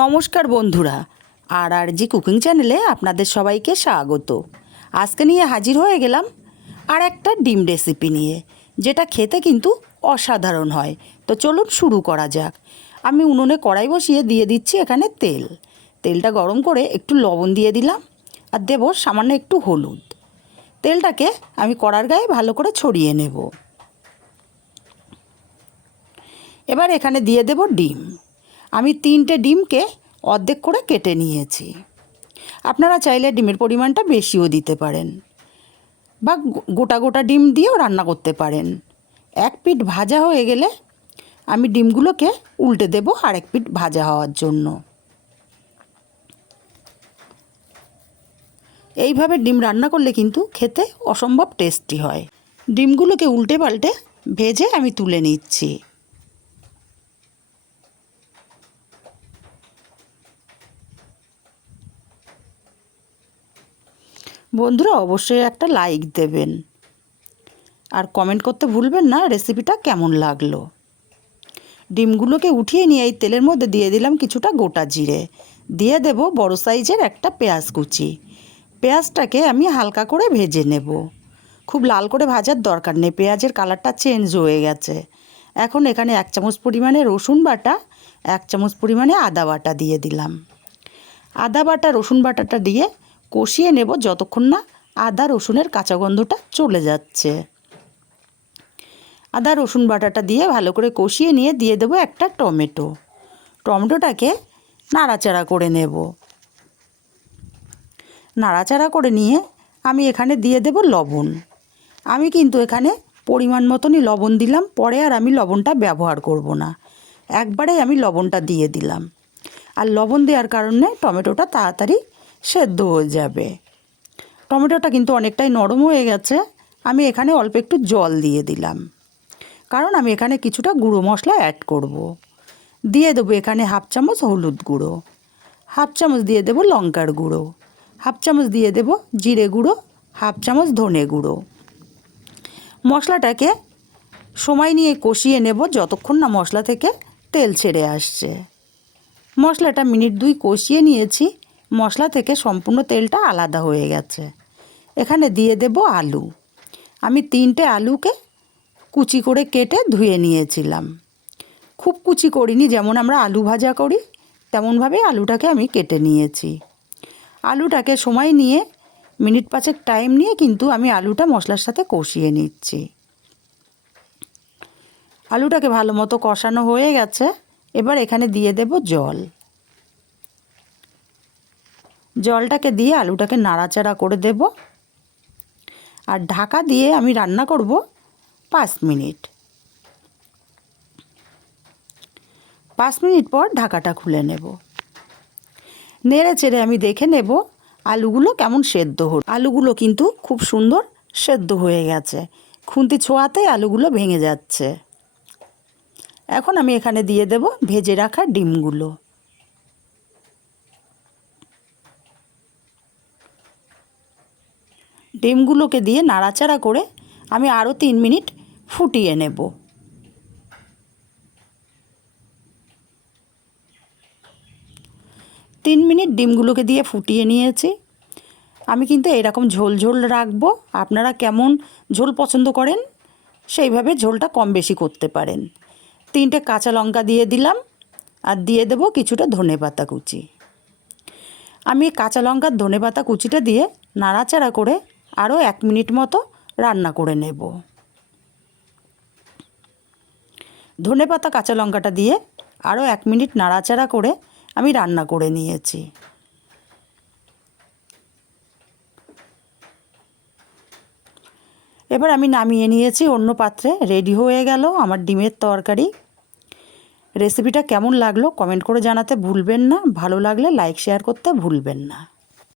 নমস্কার বন্ধুরা, RRG cooking চ্যানেলে আপনাদের সবাইকে স্বাগত। আজকে নিয়ে হাজির হয়ে গেলাম আর একটা ডিম রেসিপি নিয়ে, যেটা খেতে কিন্তু অসাধারণ হয়। তো চলুন শুরু করা যাক। আমি উনুনে কড়াই বসিয়ে দিয়ে দিচ্ছি এখানে তেল। তেলটা গরম করে একটু লবণ দিয়ে দিলাম আর দেব সামান্য একটু হলুদ। তেলটাকে আমি কড়ার গায়ে ভালো করে ছড়িয়ে নেব। এবার এখানে দিয়ে দেব ডিম। আমি 3টে ডিমকে অর্ধেক করে কেটে নিয়েছি। আপনারা চাইলে ডিমের পরিমাণটা বেশিও দিতে পারেন বা গোটা গোটা ডিম দিয়েও রান্না করতে পারেন। এক পিঠ ভাজা হয়ে গেলে আমি ডিমগুলোকে উল্টে দেব আরেক পিঠ ভাজা হওয়ার জন্য। এইভাবে ডিম রান্না করলে কিন্তু খেতে অসম্ভব টেস্টি হয়। ডিমগুলোকে উল্টে পাল্টে ভেজে আমি তুলে নিচ্ছি। বন্ধুরা অবশ্যই একটা লাইক দেবেন আর কমেন্ট করতে ভুলবেন না রেসিপিটা কেমন লাগলো। ডিমগুলোকে উঠিয়ে নিয়ে এই তেলের মধ্যে দিয়ে দিলাম কিছুটা গোটা জিরে, দিয়ে দেব বড় সাইজের একটা পেঁয়াজ কুচি। পেঁয়াজটাকে আমি হালকা করে ভেজে নেব, খুব লাল করে ভাজার দরকার নেই, পেঁয়াজের কালারটা চেঞ্জ হয়ে গেছে। এখন এখানে 1 চামচ পরিমাণে রসুন বাটা, 1 চামচ পরিমাণে আদা বাটা দিয়ে দিলাম। আদা বাটা রসুন বাটাটা দিয়ে কষিয়ে নেব যতক্ষণ না আদা রসুনের কাঁচা গন্ধটা চলে যাচ্ছে। আদা রসুন বাটাটা দিয়ে ভালো করে কষিয়ে নিয়ে দিয়ে দেব একটা টমেটো। টমেটোটাকে নাড়াচাড়া করে নেব। নাড়াচাড়া করে নিয়ে আমি এখানে দিয়ে দেব লবণ। আমি কিন্তু এখানে পরিমাণ মতনই লবণ দিলাম, পরে আর আমি লবণটা ব্যবহার করব না, একবারেই আমি লবণটা দিয়ে দিলাম। আর লবণ দেওয়ার কারণে টমেটোটা তাড়াতাড়ি সেদ্ধ হয়ে যাবে। টমেটোটা কিন্তু অনেকটাই নরম হয়ে গেছে। আমি এখানে অল্প একটু জল দিয়ে দিলাম, কারণ আমি এখানে কিছুটা গুঁড়ো মশলা অ্যাড করব। দিয়ে দেবো এখানে 1/2 চামচ হলুদ গুঁড়ো, 1/2 চামচ দিয়ে দেবো লঙ্কার গুঁড়ো, 1/2 চামচ দিয়ে দেবো জিরে গুঁড়ো, 1/2 চামচ ধনে গুঁড়ো। মশলাটাকে সময় নিয়ে কষিয়ে নেব যতক্ষণ না মশলা থেকে তেল ছেড়ে আসছে। মশলাটা মিনিট 2 কষিয়ে নিয়েছি, মশলা থেকে সম্পূর্ণ তেলটা আলাদা হয়ে গেছে। এখানে দিয়ে দেব আলু। আমি 3টে আলুকে কুচি করে কেটে ধুয়ে নিয়েছিলাম। খুব কুচি করিনি, যেমন আমরা আলু ভাজা করি তেমনভাবে আলুটাকে আমি কেটে নিয়েছি। আলুটাকে সময় নিয়ে মিনিট 5 টাইম নিয়ে কিন্তু আমি আলুটা মশলার সাথে কষিয়ে নিচ্ছি। আলুটাকে ভালো মতো কষানো হয়ে গেছে। এবার এখানে দিয়ে দেব জল। জলটাকে দিয়ে আলুটাকে নাড়াচাড়া করে দেব আর ঢাকা দিয়ে আমি রান্না করব 5 মিনিট। 5 মিনিট পর ঢাকাটা খুলে নেব। নেড়ে চেড়ে আমি দেখে নেব আলুগুলো কেমন সেদ্ধ হলো। আলুগুলো কিন্তু খুব সুন্দর সেদ্ধ হয়ে গেছে, খুন্তি ছোঁয়াতেই আলুগুলো ভেঙে যাচ্ছে। এখন আমি এখানে দিয়ে দেব ভেজে রাখা ডিমগুলো। ডিমগুলোকে দিয়ে নাড়াচাড়া করে আমি আরও 3 মিনিট ফুটিয়ে নেব। 3 মিনিট ডিমগুলোকে দিয়ে ফুটিয়ে নিয়েছি। আমি কিন্তু এরকম ঝোল ঝোল রাখবো, আপনারা কেমন ঝোল পছন্দ করেন সেইভাবে ঝোলটা কম বেশি করতে পারেন। 3টে কাঁচা লঙ্কা দিয়ে দিলাম আর দিয়ে দেব কিছুটা ধনেপাতা কুচি। আমি কাঁচা লঙ্কার ধনেপাতা কুচিটা দিয়ে নাড়াচাড়া করে আরও 1 মিনিট মতো রান্না করে নেব। ধনেপাতা কাঁচা লঙ্কাটা দিয়ে আরও 1 মিনিট নাড়াচাড়া করে আমি রান্না করে নিয়েছি। এবার আমি নামিয়ে নিয়েছি অন্য পাত্রে। রেডি হয়ে গেল আমার ডিমের তরকারি। রেসিপিটা কেমন লাগলো কমেন্ট করে জানাতে ভুলবেন না। ভালো লাগলে লাইক শেয়ার করতে ভুলবেন না।